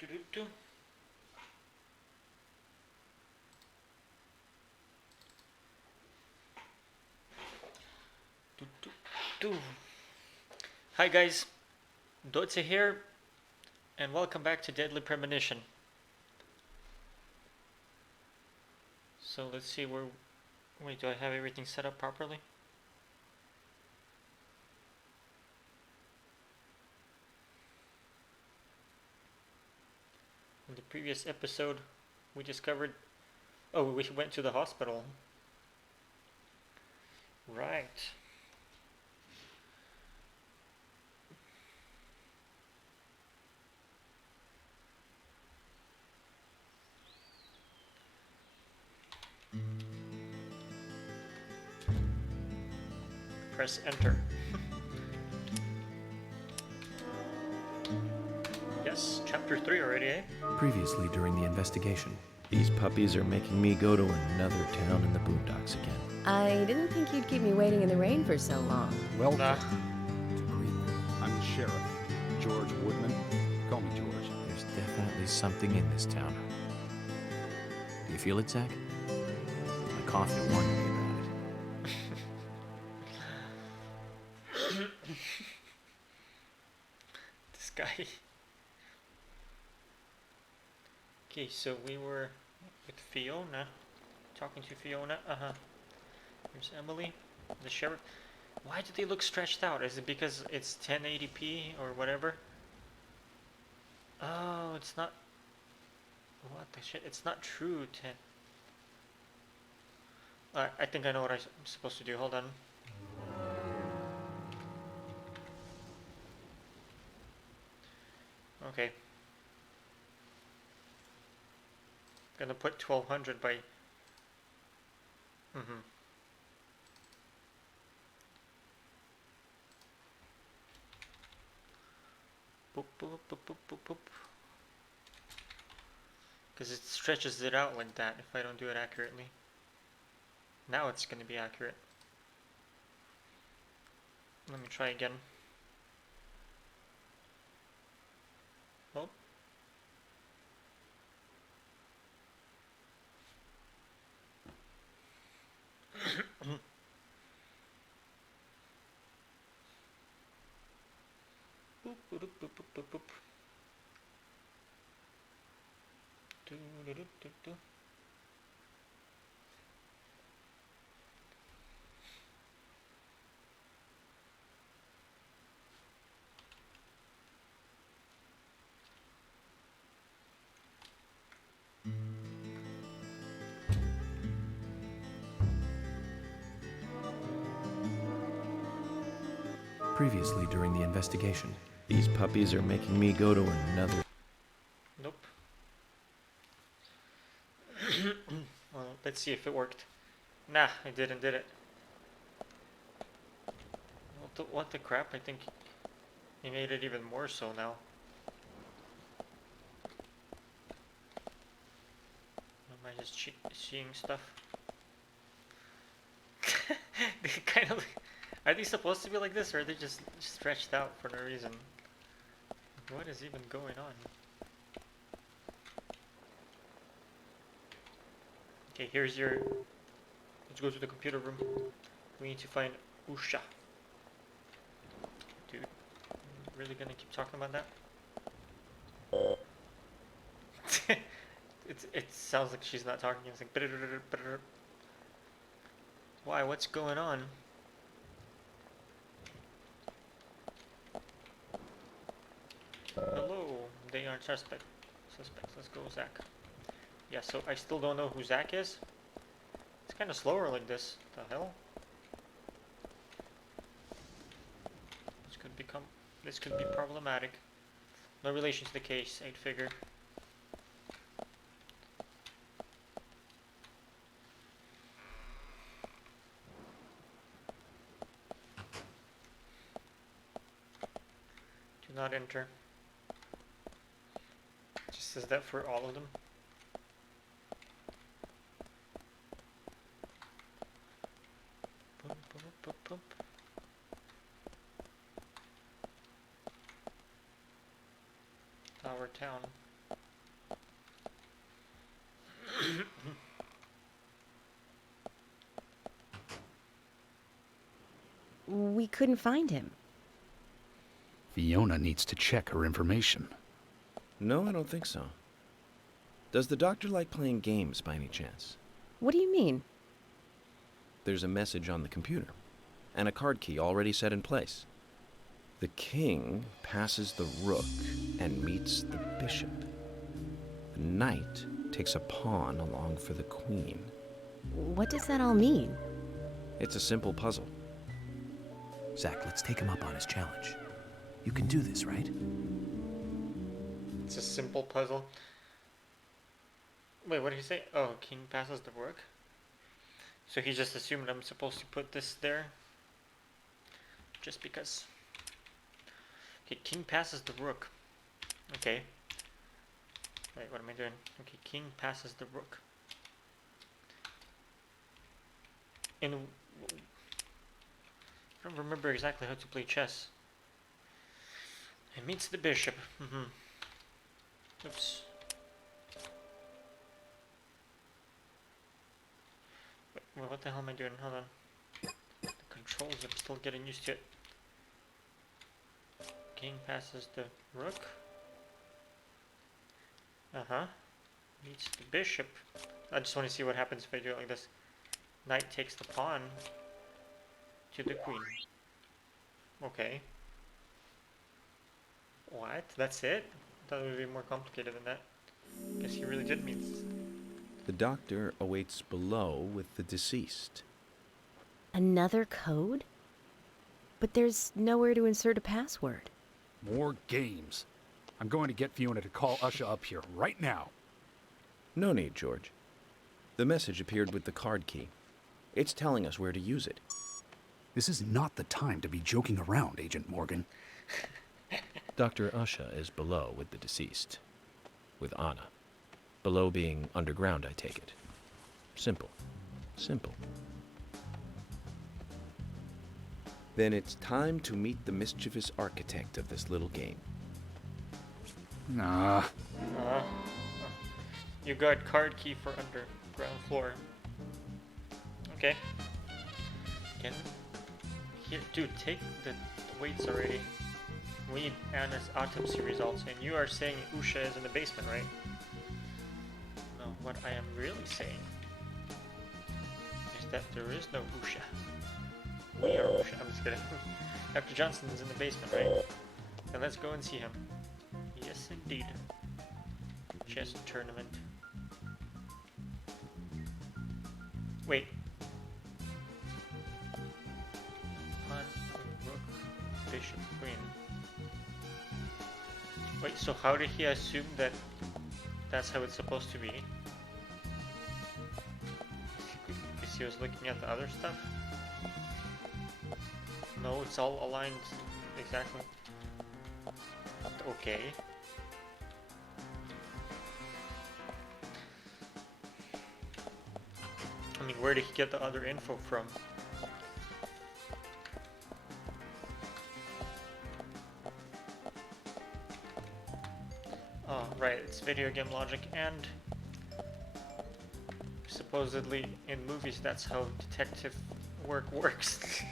Do-do-do. Do-do-do. Hi guys, Dotsya here, and welcome back to Deadly Premonition. So let's see where... Wait, do I have everything set up properly? In the previous episode, we discovered... Oh, we went to the hospital. Right. Press enter. Yes, chapter 3 already, eh? Previously during the investigation. These puppies are making me go to another town in the boondocks again. I didn't think you'd keep me waiting in the rain for so long. Nah. To Greenwood. I'm the sheriff, George Woodman. Call me George. There's definitely something in this town. Do you feel it, Zach? My coffee warned me about it. This guy. Okay, so we were with Fiona, talking to Fiona. Here's Emily, the sheriff. Why do they look stretched out? Is it because it's 1080p or whatever? Oh, it's not. What the shit? It's not true 10. I think I know what I'm supposed to do. Hold on. Okay. Gonna put 1200 by. Boop boop boop boop boop boop. Because it stretches it out like that if I don't do it accurately. Now it's gonna be accurate. Let me try again. Oh. Boop, boop, boop, boop, boop, boop. Do, do, do, do, do. Previously during the investigation. These puppies are making me go to another... Nope. Well, let's see if it worked. Nah, I didn't, did it? What the crap? I think he made it even more so now. Am I just seeing stuff? They kind of... Are they supposed to be like this, or are they just stretched out for no reason? What is even going on? Okay, here's your... Let's go to the computer room. We need to find Usha. Dude, really gonna keep talking about that? It sounds like she's not talking. It's like... Why? What's going on? Hello, they aren't suspects. Let's go, Zach. Yeah, so I still don't know who Zach is. It's kind of slower like this. The hell? This could be problematic. No relation to the case, I'd figure. Do not enter. Just says that for all of them. Boop, boop, boop, boop. Our town. We couldn't find him. Fiona needs to check her information. No, I don't think so. Does the doctor like playing games by any chance? What do you mean? There's a message on the computer, and a card key already set in place. The king passes the rook and meets the bishop. The knight takes a pawn along for the queen. What does that all mean? It's a simple puzzle. Zach, let's take him up on his challenge. You can do this, right? It's a simple puzzle. Wait, what did he say? Oh, king passes the rook? So he just assumed I'm supposed to put this there? Just because. Okay, king passes the rook. Okay. Wait, what am I doing? Okay, king passes the rook. And I don't remember exactly how to play chess. It meets the bishop. Oops. Wait, what the hell am I doing? Hold on. The controls, I'm still getting used to it. King passes the rook. Meets the bishop. I just want to see what happens if I do it like this. Knight takes the pawn to the queen. Okay. What? That's it? I thought it would be more complicated than that. Guess he really did mean. The doctor awaits below with the deceased. Another code? But there's nowhere to insert a password. More games. I'm going to get Fiona to call Usha up here right now. No need, George. The message appeared with the card key. It's telling us where to use it. This is not the time to be joking around, Agent Morgan. Dr. Usha is below with the deceased. With Anna. Below being underground, I take it. Simple. Simple. Then it's time to meet the mischievous architect of this little game. Nah. You got card key for underground floor. Okay. Can here, dude, take the weights already. We need Anna's autopsy results, and you are saying Usha is in the basement, right? No, what I am really saying is that there is no Usha. We are Usha. I'm just kidding. Dr. Johnson is in the basement, right? Then let's go and see him. Yes, indeed. Chess tournament. Wait. Pawn, rook, bishop, queen. Wait, so how did he assume that that's how it's supposed to be? Because he was looking at the other stuff? No, it's all aligned exactly. Okay. I mean, where did he get the other info from? Oh, right, it's video game logic, and supposedly in movies that's how detective work works.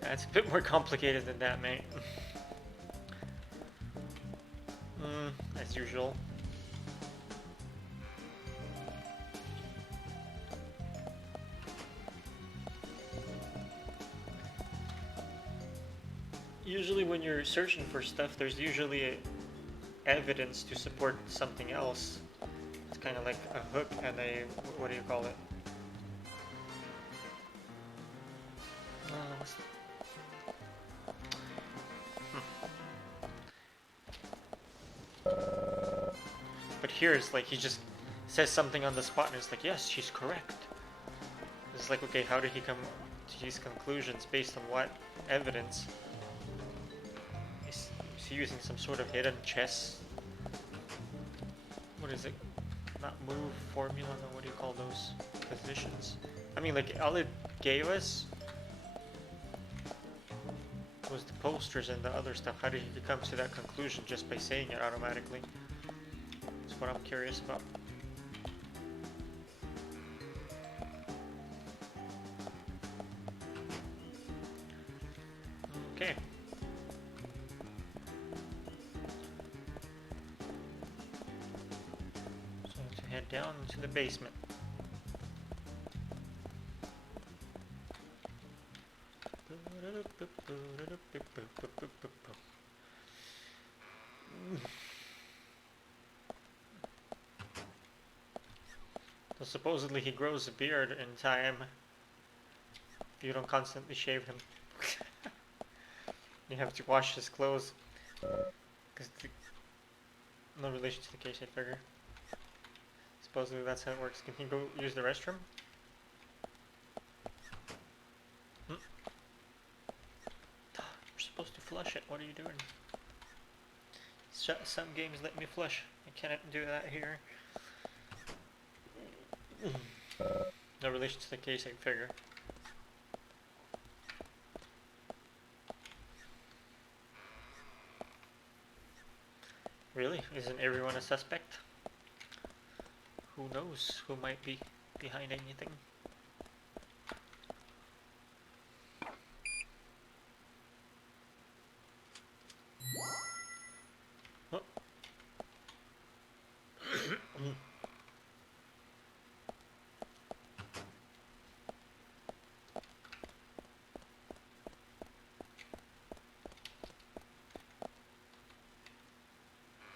That's a bit more complicated than that, mate. As usual. Usually when you're searching for stuff, there's usually evidence to support something else. It's kind of like a hook and a, what do you call it? But here it's like he just says something on the spot and it's like, yes, she's correct. It's like, okay, how did he come to these conclusions based on what evidence? Is he using some sort of hidden chess? What is it? Not move formula, no, what do you call those positions? I mean, like, all it gave us was the posters and the other stuff. How did he come to that conclusion just by saying it automatically? That's what I'm curious about. down into the basement. So supposedly he grows a beard in time if you don't constantly shave him. You have to wash his clothes. Cause no relation to the case, I figure. Supposedly that's how it works. Can he go use the restroom? Hmm? We're supposed to flush it. What are you doing? Some games let me flush. I cannot do that here. No relation to the case, I figure. Really? Isn't everyone a suspect? Who knows who might be behind anything? Oh.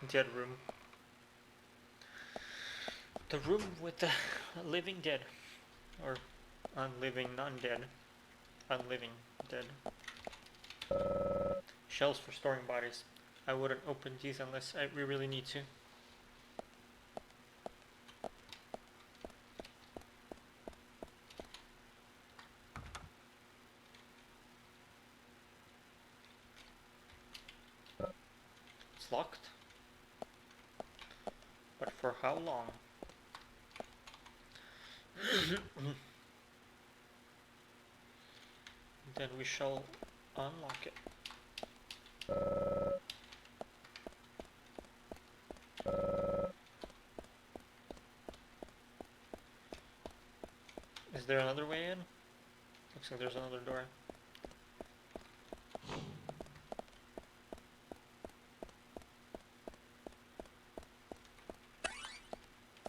Dead room. The room with the living dead. Or unliving, non-dead. Unliving, dead. Shelves for storing bodies. I wouldn't open these unless we really need to. It's locked. But for how long? Then we shall unlock it. Is there another way in? Looks like there's another door.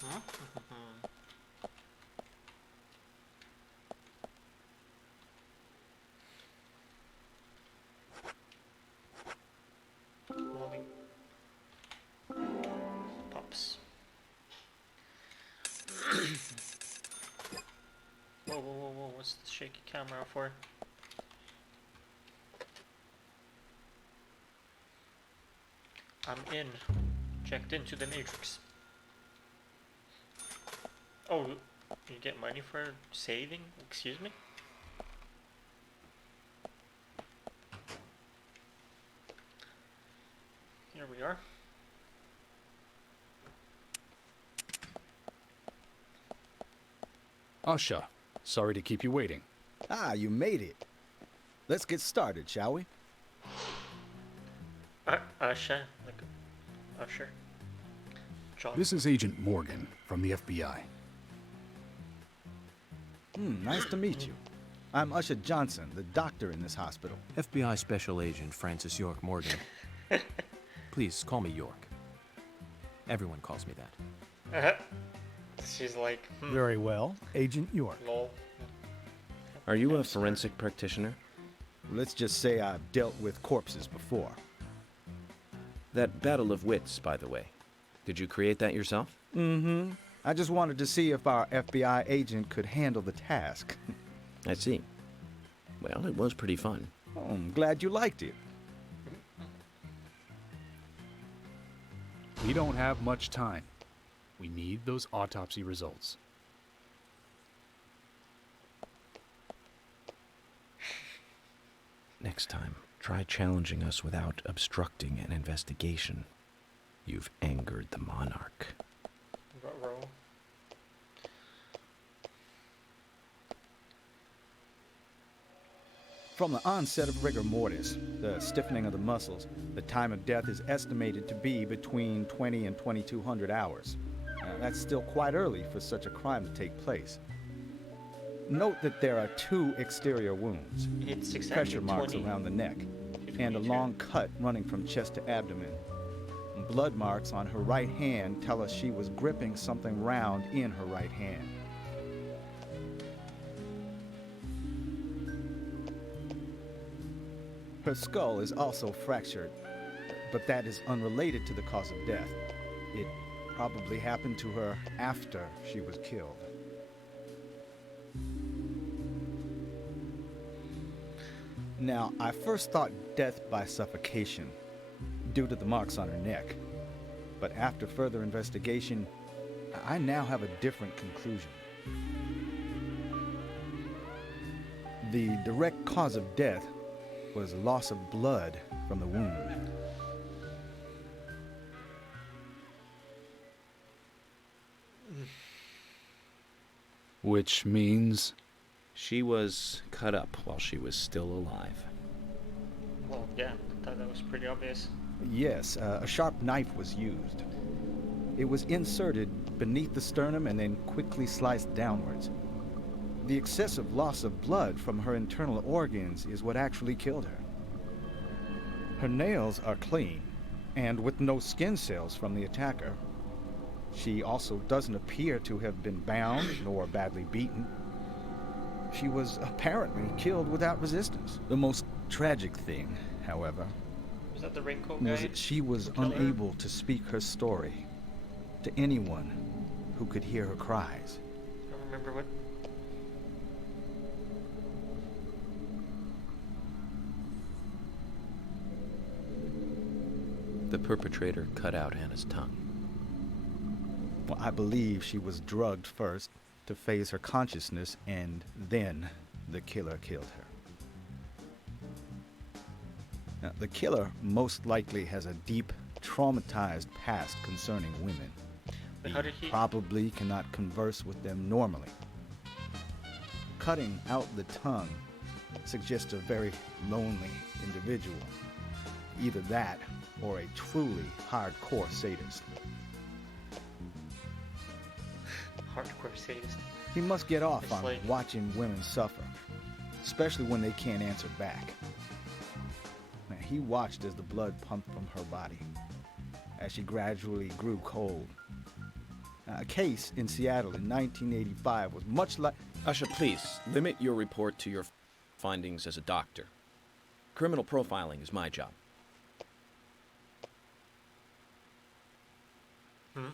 Huh? Loading. Pops. Whoa, whoa, whoa, whoa, what's the shaky camera for? I'm in. Checked into the Matrix. Oh, you get money for saving? Excuse me? Here we are. Usha, sorry to keep you waiting. Ah, you made it. Let's get started, shall we? Usher, like Usher. John. This is Agent Morgan from the FBI. Nice to meet you. I'm Usha Johnson, the doctor in this hospital. FBI Special Agent Francis York Morgan. Please call me York. Everyone calls me that. She's like, Very well, Agent York. lol. Are you a forensic practitioner? Let's just say I've dealt with corpses before. That battle of wits, by the way. Did you create that yourself? Mm-hmm. I just wanted to see if our FBI agent could handle the task. I see. Well, it was pretty fun. Oh, I'm glad you liked it. We don't have much time. We need those autopsy results. Next time, try challenging us without obstructing an investigation. You've angered the monarch. Ruh-roh. From the onset of rigor mortis, the stiffening of the muscles, the time of death is estimated to be between 20 and 2200 hours. Now, that's still quite early for such a crime to take place. Note that there are 2 exterior wounds, It's exactly pressure marks 20. around the neck, and a 22. long cut running from chest to abdomen. Blood marks on her right hand tell us she was gripping something round in her right hand. Her skull is also fractured, but that is unrelated to the cause of death. It probably happened to her after she was killed. Now, I first thought death by suffocation, due to the marks on her neck. But after further investigation, I now have a different conclusion. The direct cause of death was loss of blood from the wound. Which means She was cut up while she was still alive. Well, yeah, I thought that was pretty obvious. Yes, a sharp knife was used. It was inserted beneath the sternum and then quickly sliced downwards. The excessive loss of blood from her internal organs is what actually killed her. Her nails are clean, and with no skin cells from the attacker. She also doesn't appear to have been bound nor badly beaten. She was apparently killed without resistance. The most tragic thing, however, Was that the raincoat guy? was that she was who killed her? unable to speak her story to anyone who could hear her cries. I don't remember what. The perpetrator cut out Anna's tongue. Well, I believe she was drugged first to phase her consciousness, and then the killer killed her. Now, the killer most likely has a deep, traumatized past concerning women. But how did he? Probably cannot converse with them normally. Cutting out the tongue suggests a very lonely individual. Either that or a truly hardcore sadist. Hardcore sadist. He must get off It's on like- watching women suffer, especially when they can't answer back. Now, he watched as the blood pumped from her body, as she gradually grew cold. Now, a case in Seattle in 1985 was much like... Usha, please, limit your report to your findings as a doctor. Criminal profiling is my job. Hmm?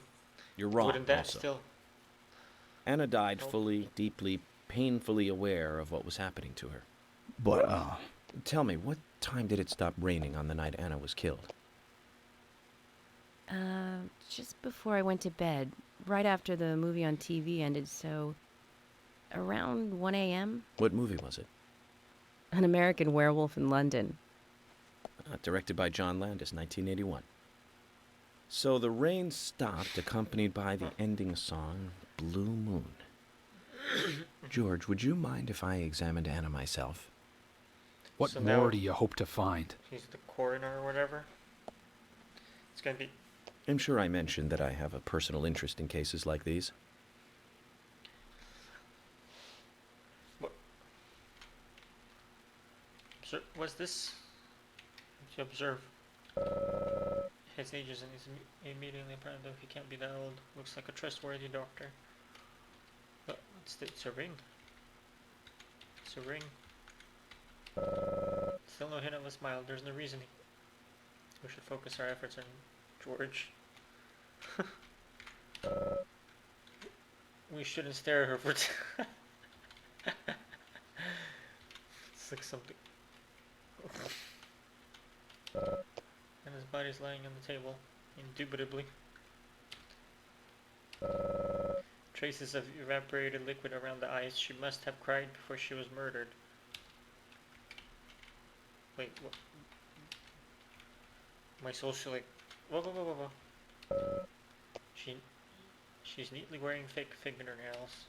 You're wrong, Wouldn't that also. still? Anna died Oh. fully, deeply, painfully aware of what was happening to her. But, Tell me, what time did it stop raining on the night Anna was killed? Just before I went to bed, right after the movie on TV ended, so around 1 a.m. What movie was it? An American Werewolf in London. Directed by John Landis, 1981. So the rain stopped, accompanied by the ending song, Blue Moon. George, would you mind if I examined Anna myself? what So now- more do you hope to find? He's the coroner or whatever. It's gonna be. I'm sure I mentioned that I have a personal interest in cases like these. Was this? If you observe, his age isn't immediately apparent, though he can't be that old. Looks like a trustworthy doctor. But it's a ring. It's a ring. Still no hint of a smile. There's no reasoning. We should focus our efforts on George. We shouldn't stare at her for. It's like something. And his body's lying on the table, indubitably. Traces of evaporated liquid around the eyes. She must have cried before she was murdered. Wait, what? My social, like, whoa. She's neatly wearing fake fingernails.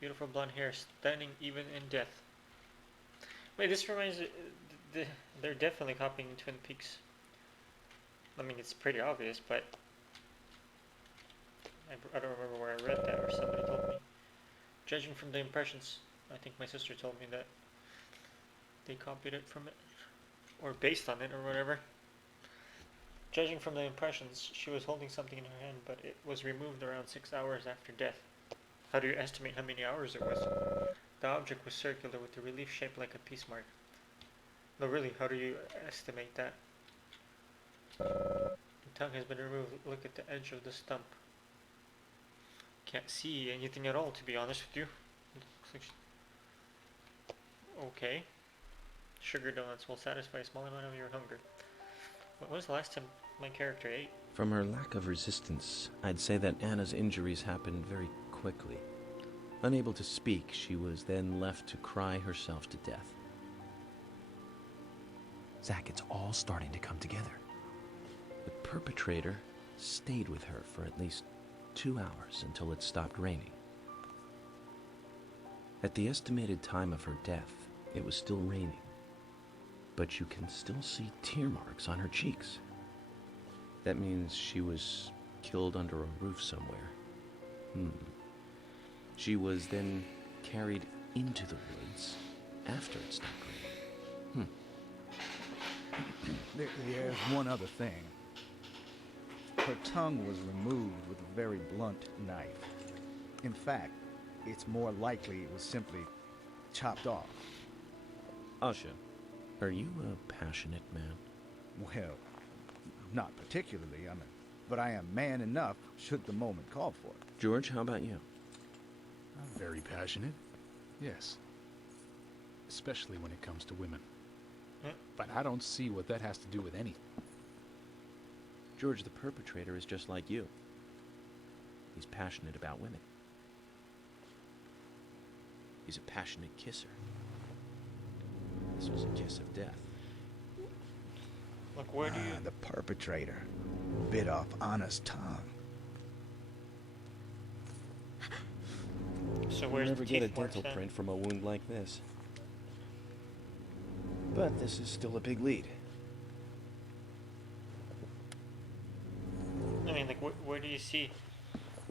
Beautiful blonde hair, stunning even in death. Wait, this reminds me, they're definitely copying Twin Peaks. I mean, it's pretty obvious, but I don't remember where I read that or somebody told me. Judging from the impressions, I think my sister told me that they copied it from it. or based on it or whatever. Judging from the impressions, she was holding something in her hand, but it was removed around 6 hours after death. How do you estimate how many hours it was? The object was circular with a relief shaped like a peace mark. No, really, how do you estimate that? The tongue has been removed. Look at the edge of the stump. Can't see anything at all, to be honest with you. Okay. Sugar donuts will satisfy a small amount of your hunger. When was the last time my character ate? From her lack of resistance, I'd say that Anna's injuries happened very quickly. Unable to speak, she was then left to cry herself to death. Zach, it's all starting to come together. The perpetrator stayed with her for at least 2 hours until it stopped raining. At the estimated time of her death, it was still raining, but you can still see tear marks on her cheeks. That means she was killed under a roof somewhere. She was then carried into the woods after it stopped raining. There's one other thing. Her tongue was removed with a very blunt knife. In fact, it's more likely it was simply chopped off. Asha, are you a passionate man? Well, not particularly, but I am man enough should the moment call for it. George, how about you? I'm very passionate. Yes. Especially when it comes to women. But I don't see what that has to do with anything. George, the perpetrator is just like you. He's passionate about women. He's a passionate kisser. This was a kiss of death. Look, where do you... The perpetrator bit off Anna's tongue. So You'll where's never the get a teeth marks dental then? print from a wound like this. But this is still a big lead. I mean, like, where do you see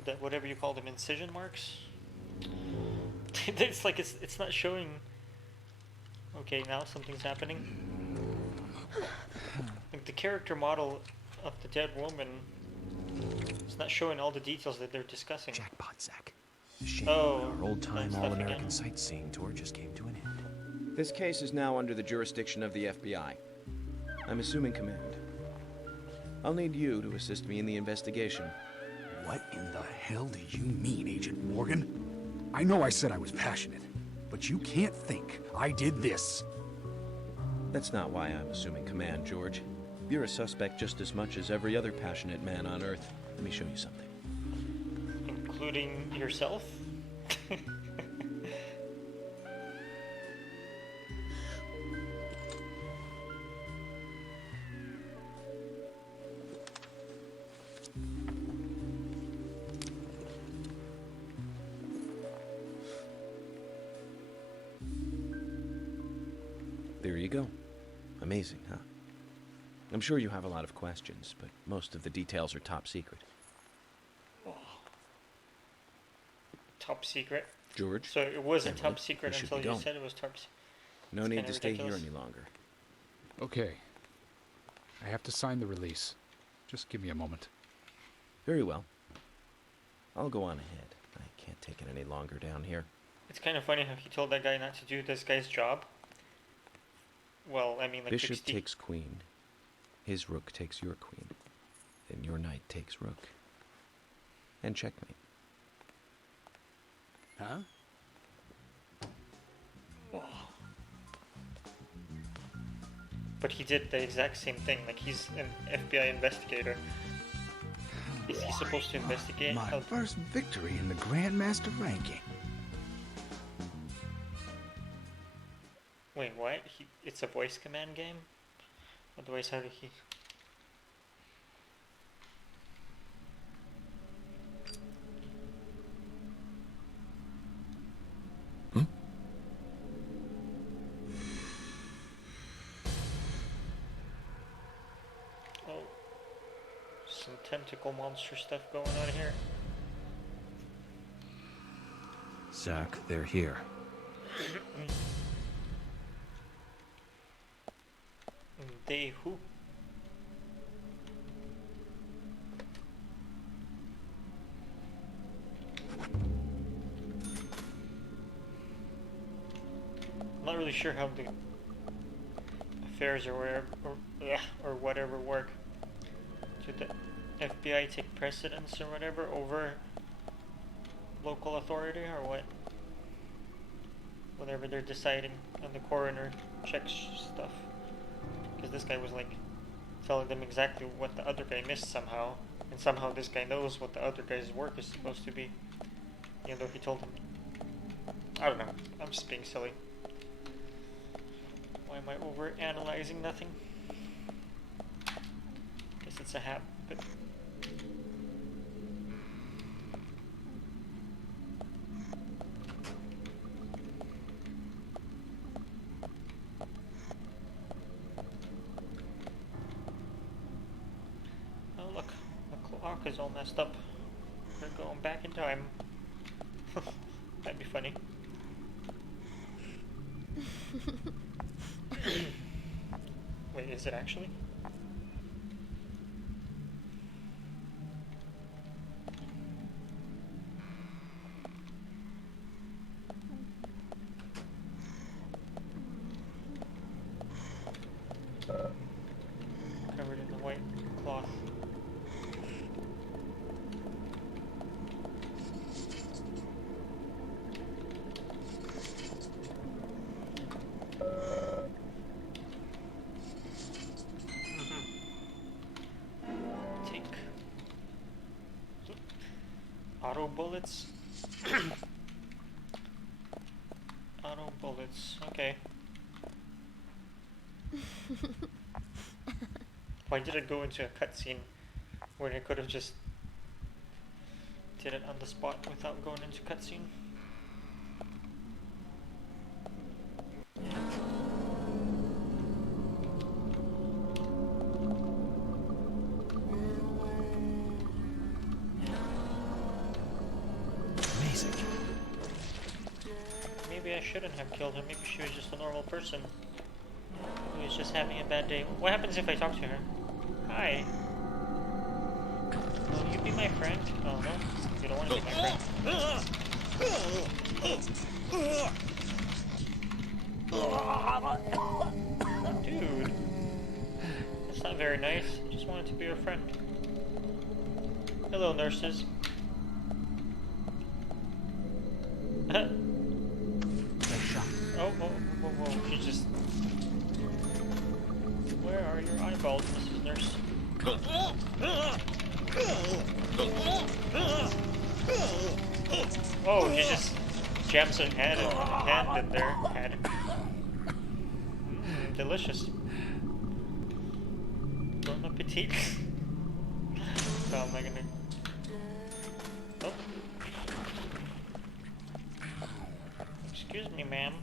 that, whatever you call them, incision marks? It's like it's not showing. Okay, now something's happening. Like the character model of the dead woman, it's not showing all the details that they're discussing. Jackpot, Zach. Shame. Oh, Our old-time that stuff all-American again. sightseeing tour just came to an end. This case is now under the jurisdiction of the FBI. I'm assuming command. I'll need you to assist me in the investigation. What in the hell do you mean, Agent Morgan? I know I said I was passionate, but you can't think I did this. That's not why I'm assuming command, George. You're a suspect just as much as every other passionate man on Earth. Let me show you something. Including yourself? There you go. Amazing, huh? I'm sure you have a lot of questions, but most of the details are top secret. Top secret. George? So it wasn't Emily, top secret we should until be you going. said it was top secret. No It's need kinda to stay here ridiculous. any longer. Okay. I have to sign the release. Just give me a moment. Very well. I'll go on ahead. I can't take it any longer down here. It's kind of funny how he told that guy not to do this guy's job. Well, I mean, like Bishop 60. takes queen. His rook takes your queen. Then your knight takes rook. And checkmate. Huh? But he did the exact same thing. Like, he's an FBI investigator. Is he supposed to investigate? My Oh, first victory in the Grandmaster ranking. wait, what? It's a voice command game? Otherwise, how did he... Oh. Some tentacle monster stuff going on here. Zach, they're here. They who? I'm not really sure how the affairs or whatever, or whatever work. Should the FBI take precedence or whatever over local authority or what? Whatever they're deciding, and the coroner checks stuff. Because this guy was like telling them exactly what the other guy missed somehow, and somehow this guy knows what the other guy's work is supposed to be, even though he told him. I don't know. I'm just being silly. Why am I over analyzing nothing? Guess it's a habit. Oh look, the clock is all messed up. We're going back in time. That'd be funny. Wait, is it actually? Covered in the white cloth. Take auto bullets. Auto bullets. Okay. Why did it go into a cutscene when I could have just did it on the spot without going into cutscene? Amazing. Maybe I shouldn't have killed her. Maybe she was just a normal person who was just having a bad day. What happens if I talk to her? Hi. Will you be my friend? Oh no, you don't want to be my friend. Dude, that's not very nice. I just wanted to be your friend. Hello, nurses. Oh, whoa, she just... Where are your eyeballs, Mrs. Nurse? Oh, he just jams her hand in their head. Delicious. Bon appetit. How am I gonna... Oh. Excuse me, ma'am.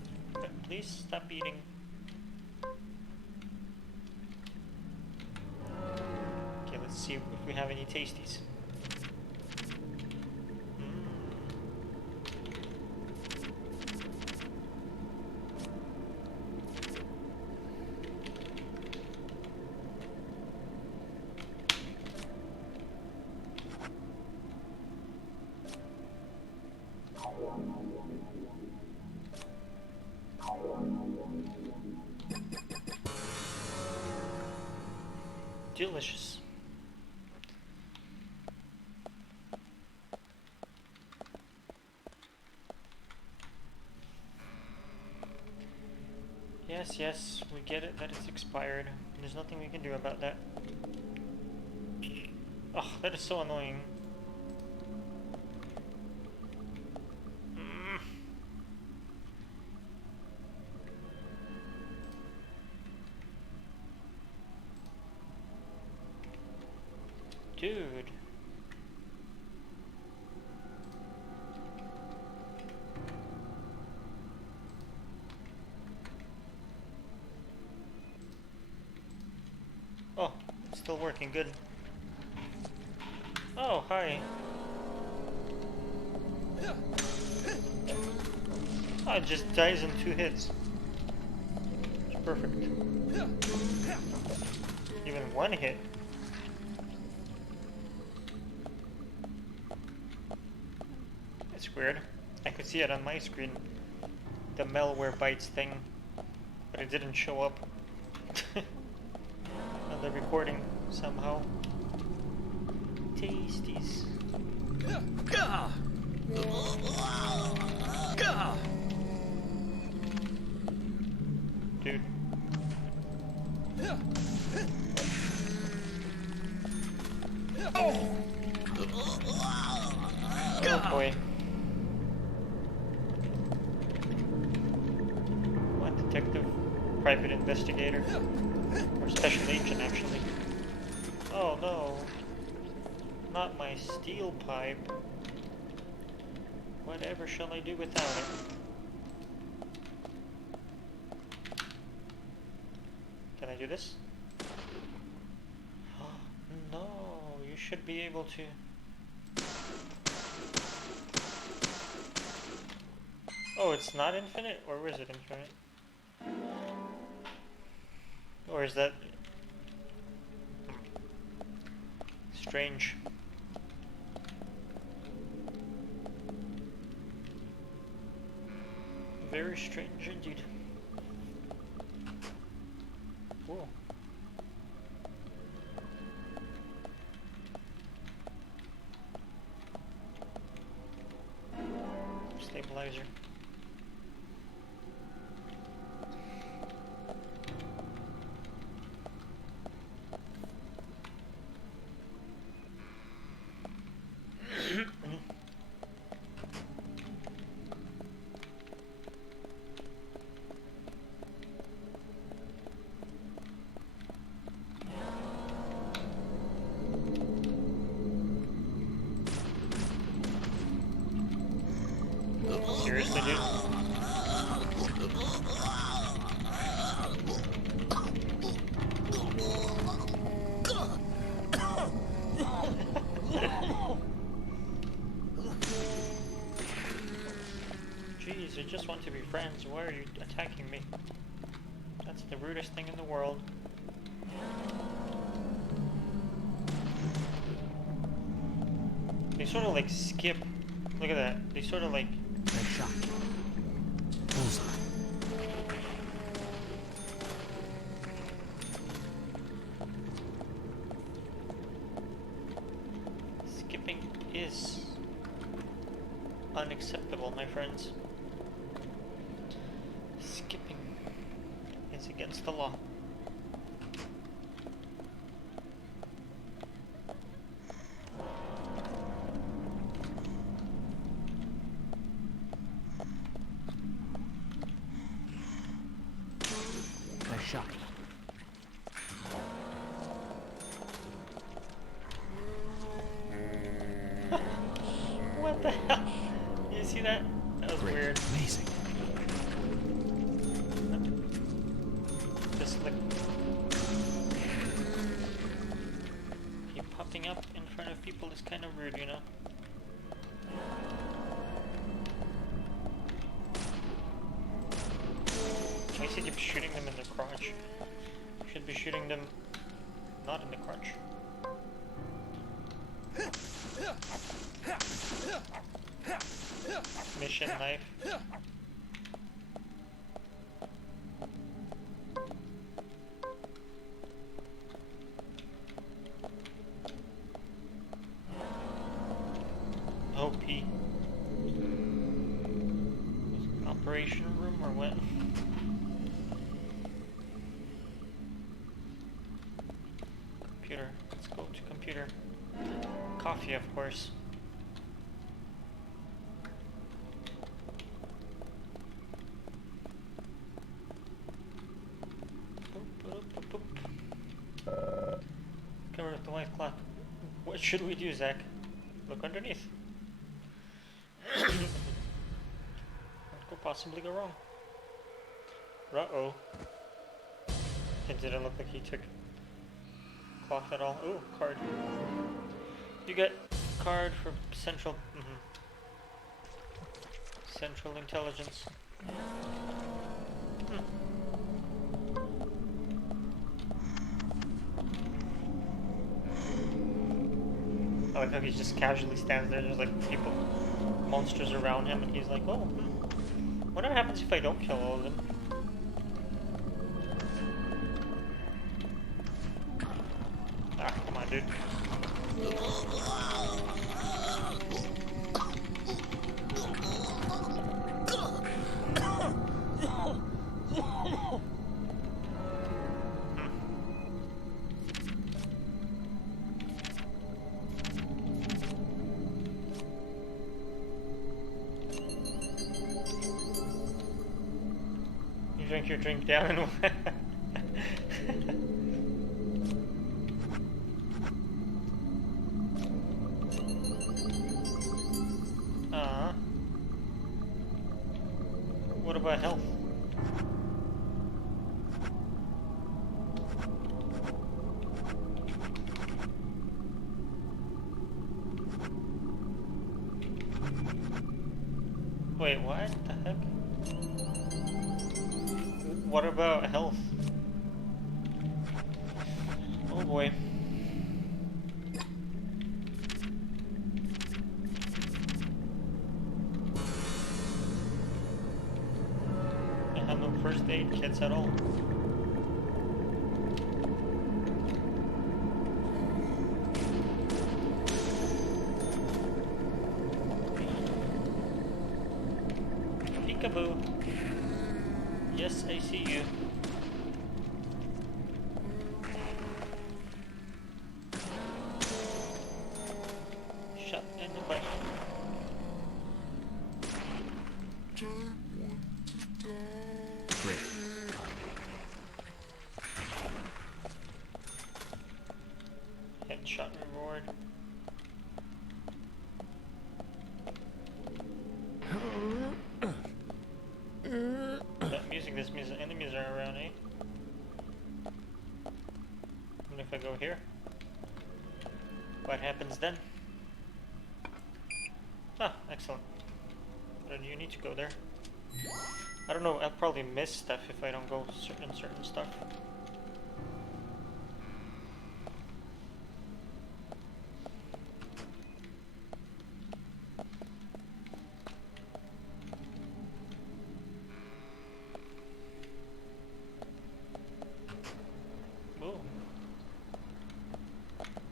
Please stop eating. Okay, let's see if we have any tasties. Delicious. Yes, we get it that it's expired. There's nothing we can do about that. Oh, that is so annoying. Dude. Oh, it's still working good. Oh, hi. Oh, it just dies in 2 hits. It's perfect. one hit. It's weird. I could see it on my screen. The malware bites thing. But it didn't show up on the recording somehow. Tasties. Dude. Oh boy. What detective? Private investigator? Or special agent, actually. Oh no. Not my steel pipe. Whatever shall I do without it? Can I do this? No, you should be able to. Oh, it's not infinite? Or is it infinite? Or is that strange? Very strange indeed. Cool. Stabilizer. Seriously, dude? Jeez, I just want to be friends. Why are you attacking me? That's the rudest thing in the world. They sort of like skip. Look at that. They sort of like. Red shot. Bullseye. Skipping is unacceptable, my friends. Skipping is against the law. Nice shot. What the hell? You see that? That was weird. Amazing. Just like keep popping up in front of people is kind of rude, you know. I see keep shooting them in the crotch. Should be shooting them not in the crotch. Mission knife. OP. Operation room or what? Computer. Let's go to computer. Coffee, of course. Cover up the white clock. What should we do, Zach? Look underneath. What could possibly go wrong? Uh-oh. It didn't look like he took cloth at all. Ooh, card. You get card for central... Central intelligence. like how he just casually stands there. There's like people, monsters around him, and he's like, oh, what happens if I don't kill all of them? Ah, come on, dude. You drink your drink down and what about health? Wait, what the heck? What about health? Oh boy. I have no first aid kits at all. Peekaboo. Yes, I see you. Shut in the butt. Great. Headshot reward. That music, this music, enemies are around, eh? And if I go here, what happens then? Ah, excellent. But you need to go there. I don't know, I'll probably miss stuff if I don't go certain stuff. Ooh.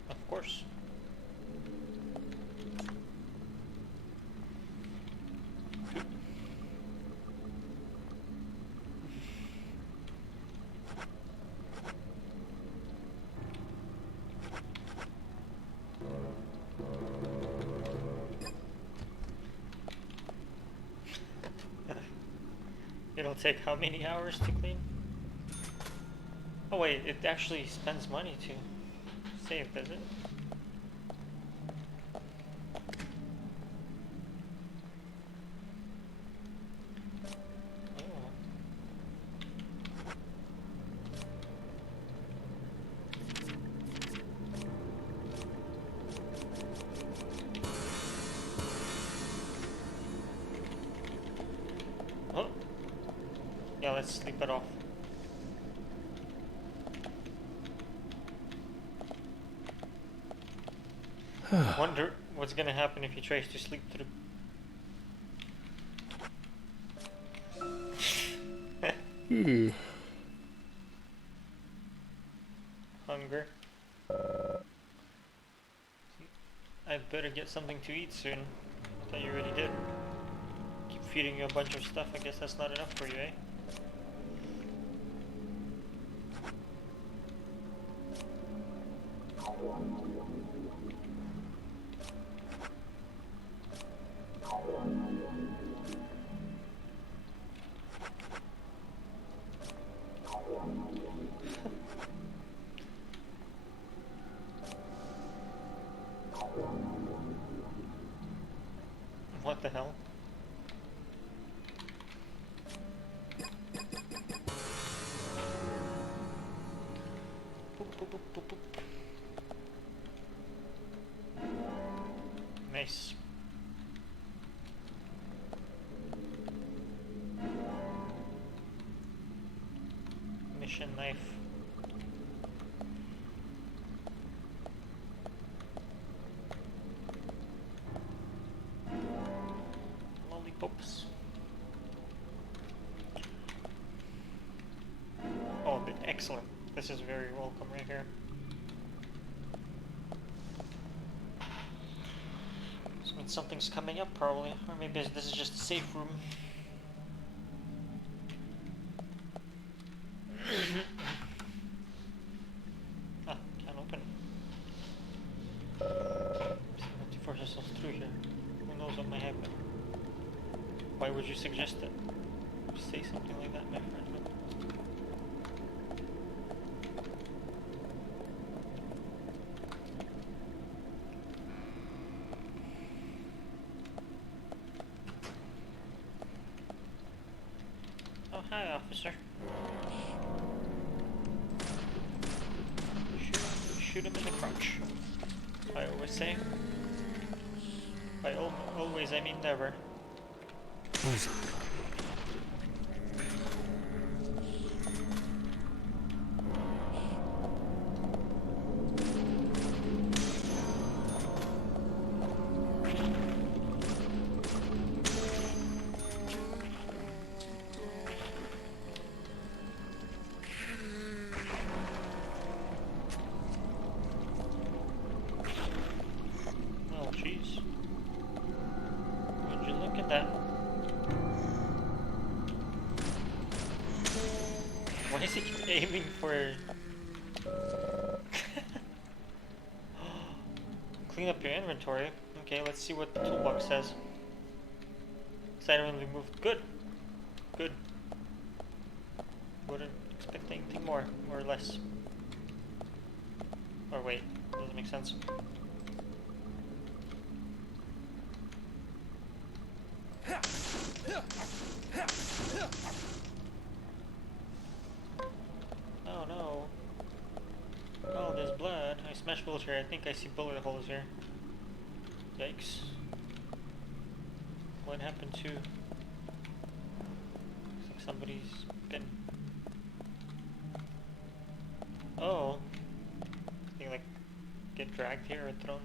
Of course. It'll take how many hours to clean? Oh wait, it actually spends money to save, does it? Oh. Oh. Yeah, let's sleep it off. Wonder what's gonna happen if he tries to sleep through. Hunger. I better get something to eat soon. I thought you already did. Keep feeding you a bunch of stuff. I guess that's not enough for you, eh? What the hell? Boop, boop, boop, boop, boop. Nice. Mission knife. This is very welcome right here. This means something's coming up probably, or maybe this is just a safe room. Ah, can't open it. Someone to force ourselves through here. Who knows what might happen? Why would you suggest it? Say something like that, my friend. Oh, hi, officer. Shoot him in the crotch. I always say. By always, I mean never. Oh, jeez. Would you look at that? Why is he aiming for... Clean up your inventory. Okay, let's see what the toolbox says. Silently moved. Good. Good. Wouldn't expect anything more or less. Or wait, doesn't make sense. Oh no. Oh, there's blood. I smashed bullets here. I think I see bullet holes here. Yikes. What happened to... Looks like somebody's been... Oh. They like get dragged here or thrown.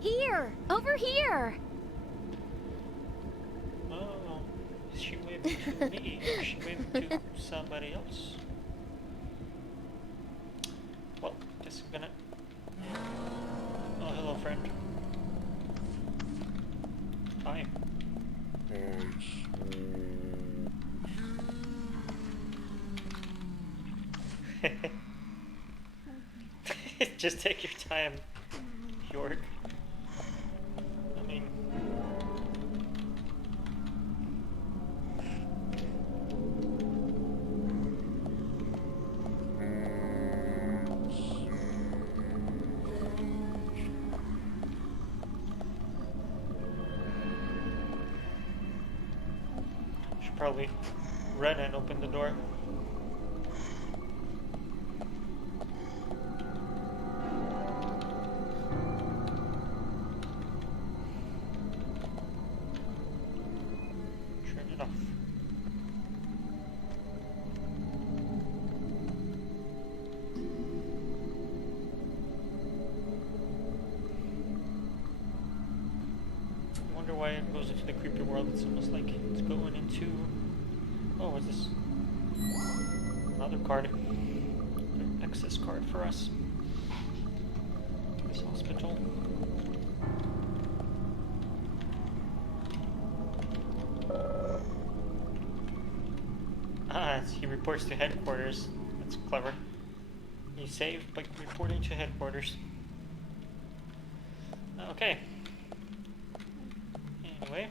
Here! Over here! Oh, is she waving to me or is she waving to somebody else? Well, guess I'm gonna... Oh, hello friend. Hi. Just take your time, York. I mean... Should probably run and open the door. Turn it off. I wonder why it goes into the creepy world. It's almost like it's going into... Oh, what's this? Another card. An access card for us. This hospital. Ah, he reports to headquarters. That's clever. He's saved by reporting to headquarters. Okay. Anyway.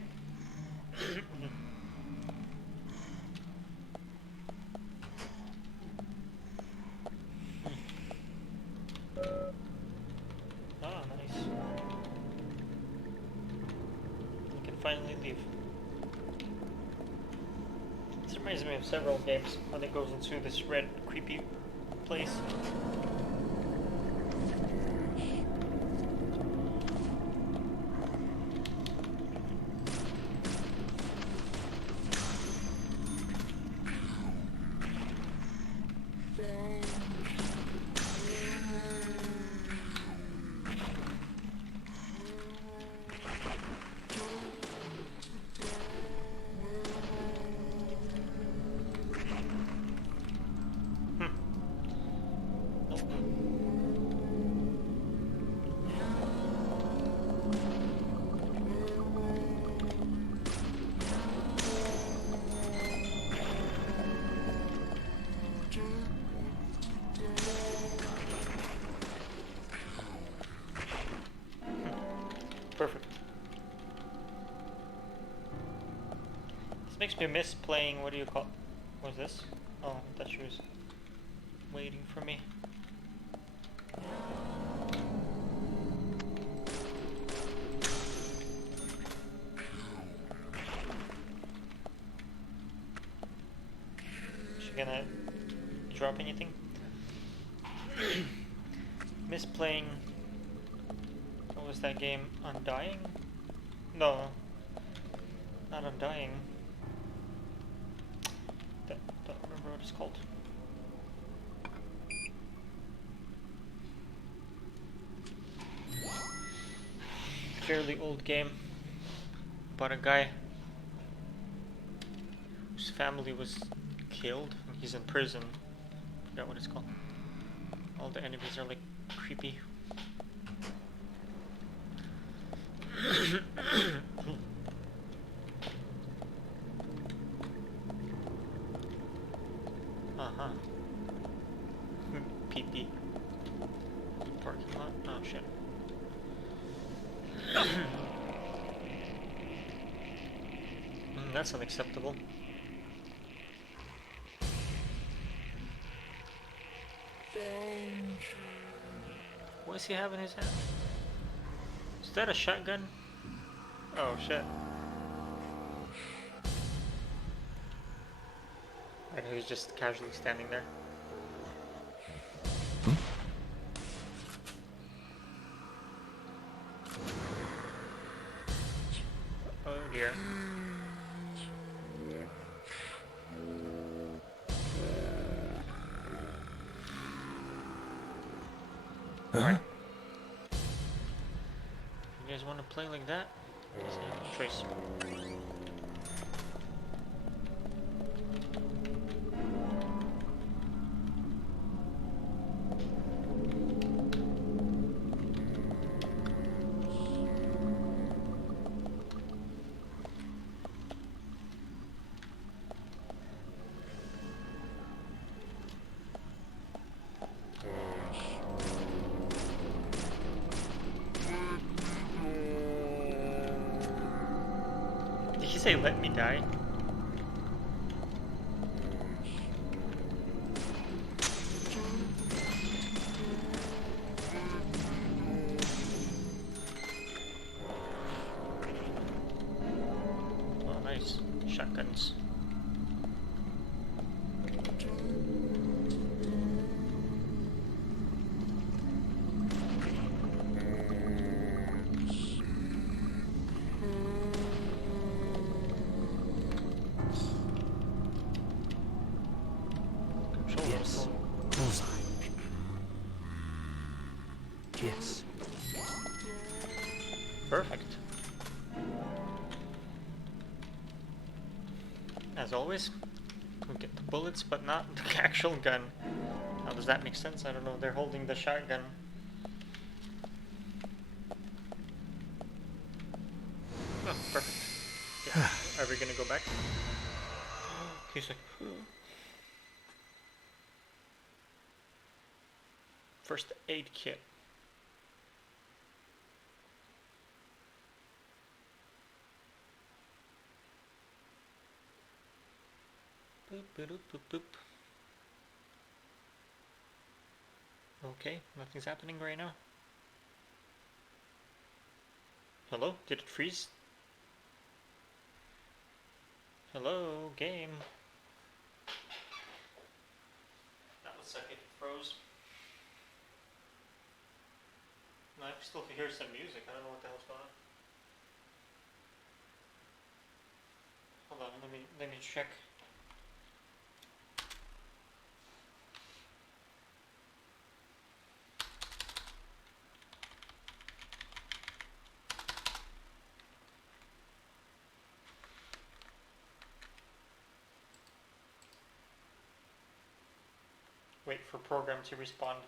Oh, nice. We can finally leave. This reminds me of several games when it goes into this red, creepy place. Perfect. This makes me miss playing, what do you call, what's this? Oh, I thought she was waiting for me. Is she gonna drop anything? Miss playing, what was that game? Undying? No, not Undying. Don't remember what it's called. Fairly old game about a guy whose family was killed and he's in prison. I forgot what it's called. All the enemies are like creepy. Uh-huh. PP. Parking lot? Oh shit. That's unacceptable. What does he have in his hand? Is that a shotgun? Oh shit. And he was just casually standing there. Oh dear. Alright. You guys want to play like that? Trace. Did he say let me die? Oh nice. Shotguns. Yes. Bullseye. Yes. Perfect. As always, we get the bullets, but not the actual gun. How does that make sense? I don't know. They're holding the shotgun. Oh, perfect. Yeah. Are we gonna go back? He's like, first aid kit. Boop, boop, boop, boop. Okay, nothing's happening right now. Hello? Did it freeze? Hello, game. That would suck if it froze. No, I can still hear some music. I don't know what the hell's going on. Hold on, let me check. Wait for program to respond.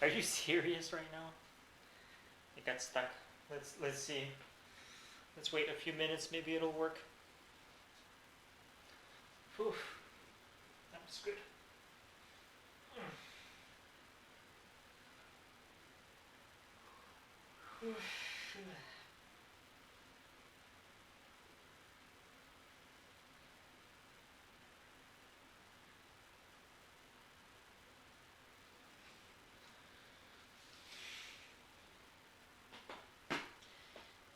Are you serious right now? It got stuck. Let's see. Let's wait a few minutes. Maybe it'll work. Whew. That was good.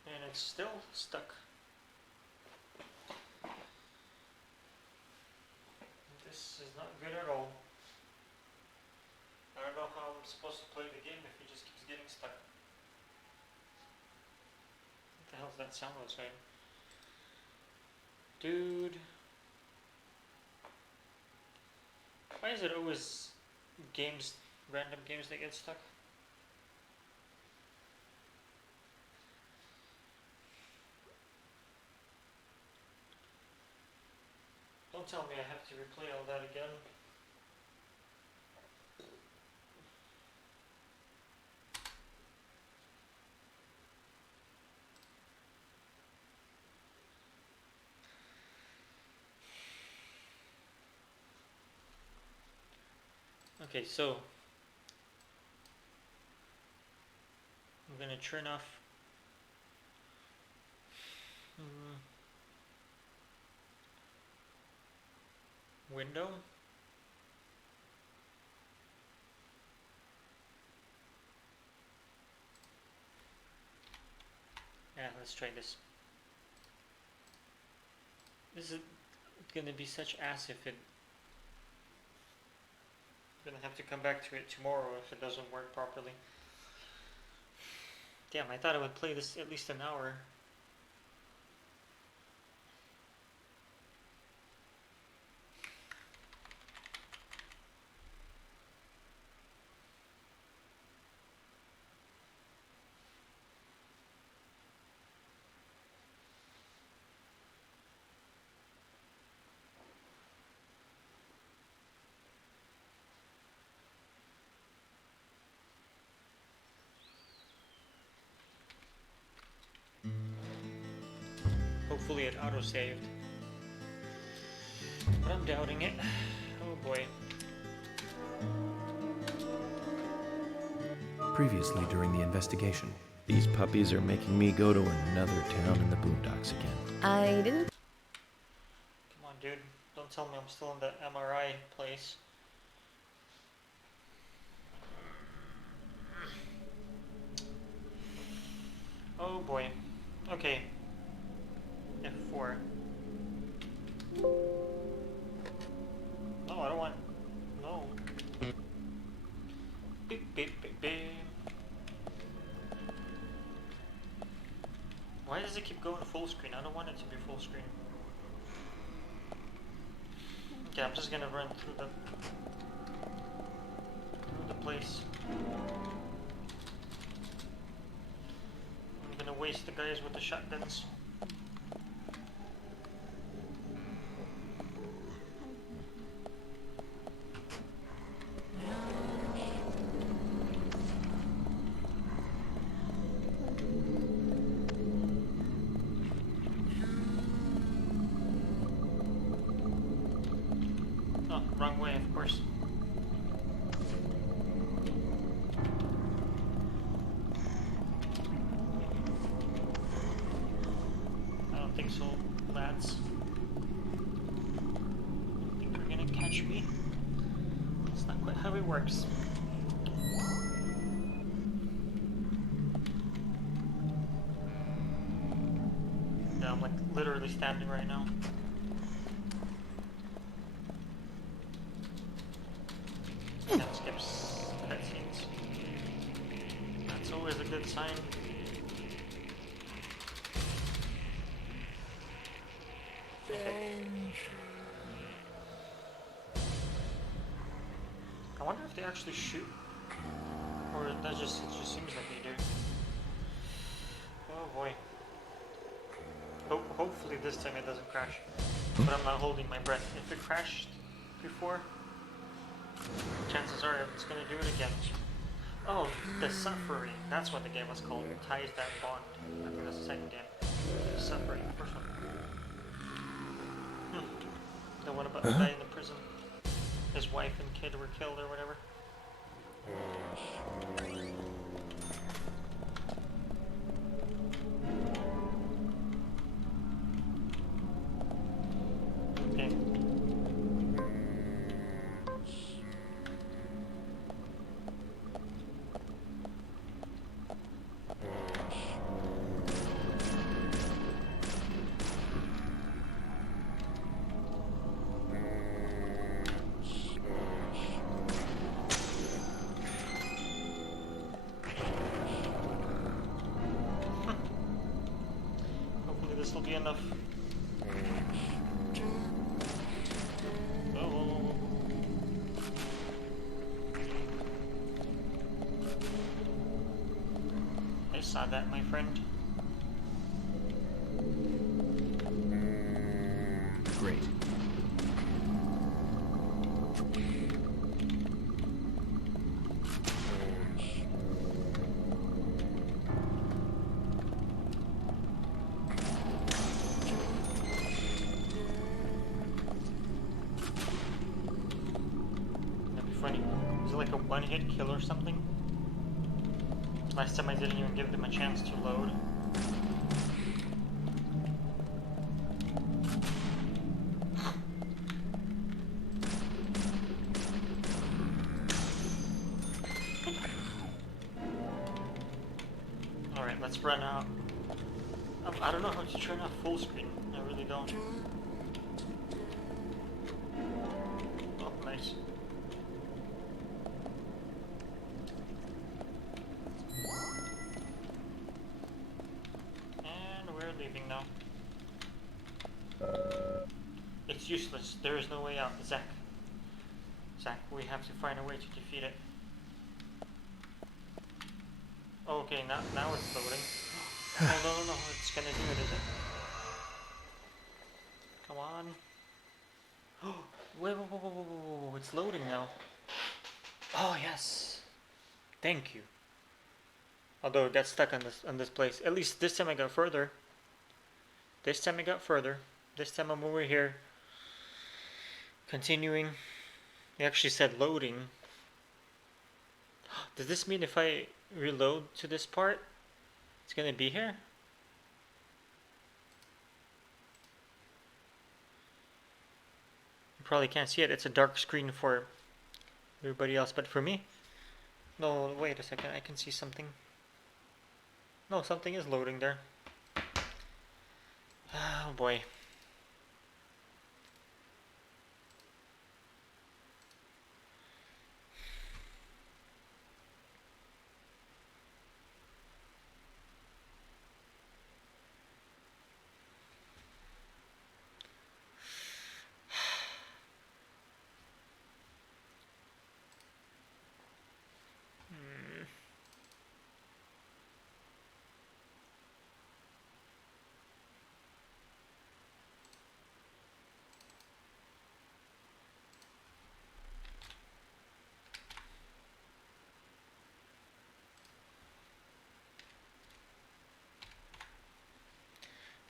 And it's still stuck. This is not good at all. I don't know how I'm supposed to play the game if he just keeps getting stuck. What the hell is that sound outside? Dude. Why is it always games, random games that get stuck? Don't tell me I have to replay all that again. Okay, so I'm gonna turn off window. Yeah, let's try this. This is gonna be such ass if it. I'm gonna have to come back to it tomorrow if it doesn't work properly. Damn, I thought I would play this at least an hour. Hopefully it auto-saved. But I'm doubting it. Oh boy. Previously during the investigation. These puppies are making me go to another town in the boondocks again. I didn't. Come on, dude. Don't tell me I'm still in the MRI place. Oh boy. Okay. F4. No, I don't want. No. Beep, beep, beep, beep. Why does it keep going full screen? I don't want it to be full screen. Okay, I'm just gonna run through the place. I'm gonna waste the guys with the shotguns. Oh, wrong way, of course. I don't think so, lads. I don't think you're gonna catch me. That's not quite how it works. Yeah, I'm like literally standing right now. That skips cutscenes. That's always a good sign. I wonder if they actually shoot, or it just seems like they do. Oh boy. Hopefully this time it doesn't crash. But I'm not holding my breath. If it crashed before, chances are it's gonna do it again. Oh, The Suffering. That's what the game was called. Ties That Bond. I think that's the second game. Suffering. First one. The one about the guy in the prison. His wife and kid were killed or whatever. Okay. Hopefully this will be enough. Oh. I saw that, my friend. Great. That'd be funny. Is it like a one-hit kill or something? Last time I didn't even give them a chance to load. Alright, let's run out. I don't know how to turn off full screen. I really don't. Oh, nice. And we're leaving now. It's useless. There is no way out. Zach. Zach, we have to find a way to defeat it. Okay, now it's loading. Oh, no, it's gonna do it, is it? Come on. Wait, whoa, it's loading now. Oh, yes. Thank you. Although it got stuck on this place. At least this time I got further. This time I'm over here. Continuing. It actually said loading. Does this mean if I reload to this part, it's gonna be here? You probably can't see it. It's a dark screen for everybody else, but for me, no, wait a second. I can see something. No, something is loading there. Oh boy.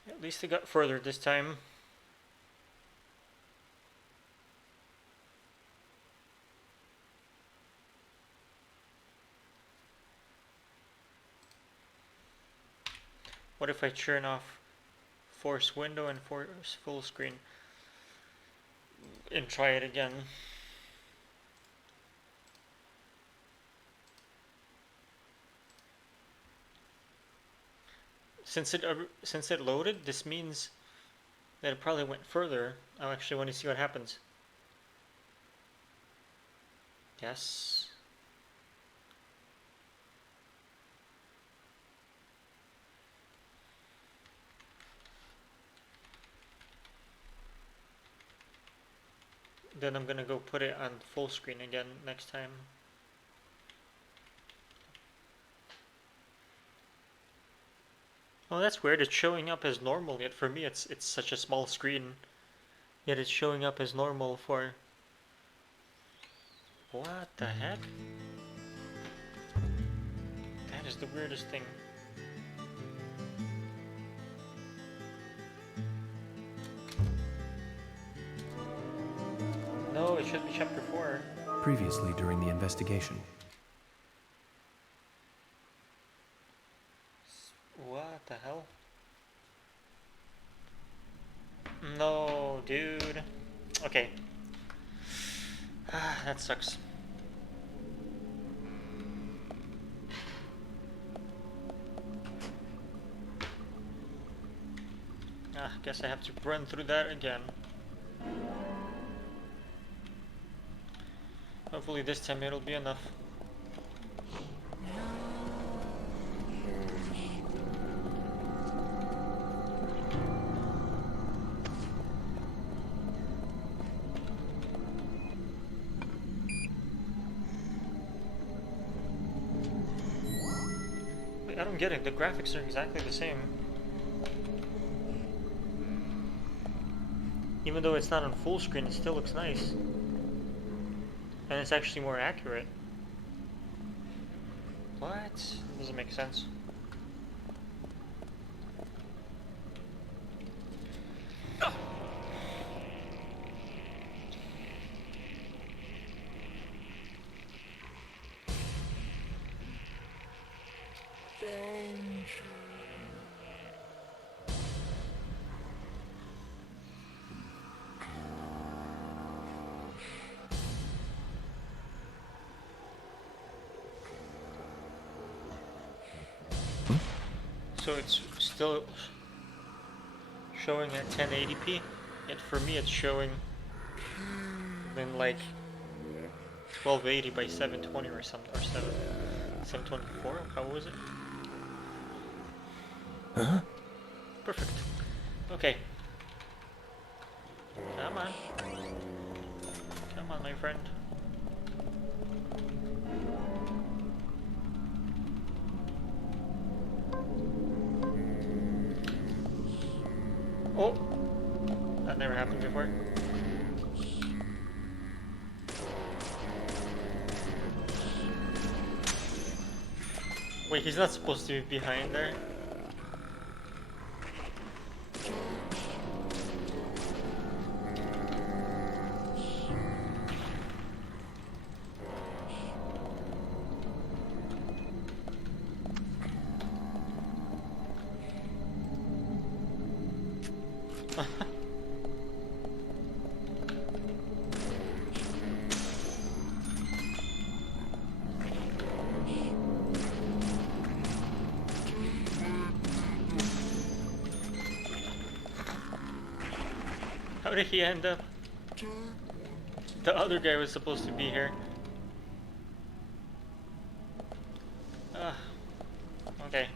At least I got further this time. What if I turn off force window and force full screen and try it again? Since it loaded, this means that it probably went further. I actually want to see what happens. Yes. Then I'm gonna go put it on full screen again next time. Oh, that's weird. It's showing up as normal, yet for me it's such a small screen. Yet it's showing up as normal for... What the heck? is the weirdest thing. No, it should be chapter 4. Previously during the investigation. What the hell? No, dude. Okay. Ah, that sucks. Ah, guess I have to run through that again. Hopefully this time it'll be enough. Wait, I don't get it. The graphics are exactly the same. Even though it's not on full screen, it still looks nice. And it's actually more accurate. What? Doesn't make sense. So it's still showing at 1080p, yet for me it's showing in like 1280 by 720 or something, or 724. How was it? Huh? Perfect. Okay. Come on. Come on, my friend. Oh! That never happened before. Wait, he's not supposed to be behind there. How did he end up? The other guy was supposed to be here. Ah, okay.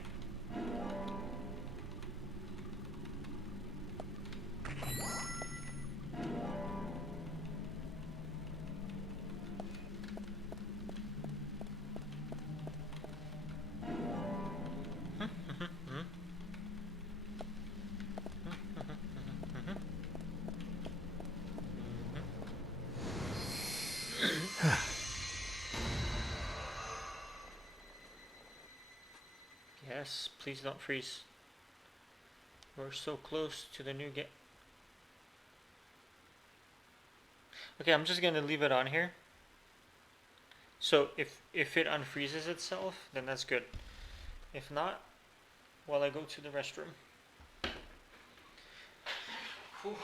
Yes, please don't freeze. We're so close to the new game. Okay, I'm just gonna leave it on here. So if it unfreezes itself, then that's good. If not, while I go to the restroom. Whew.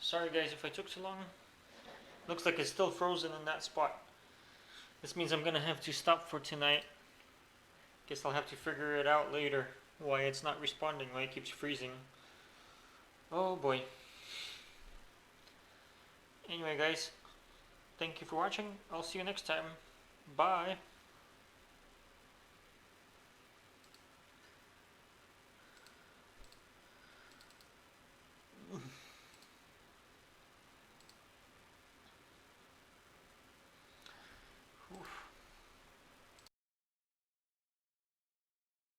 Sorry guys if I took too long. Looks like it's still frozen in that spot. This means I'm gonna have to stop for tonight. Guess I'll have to figure it out later. Why it's not responding, why it keeps freezing. Oh boy. Anyway guys, thank you for watching. I'll see you next time. Bye.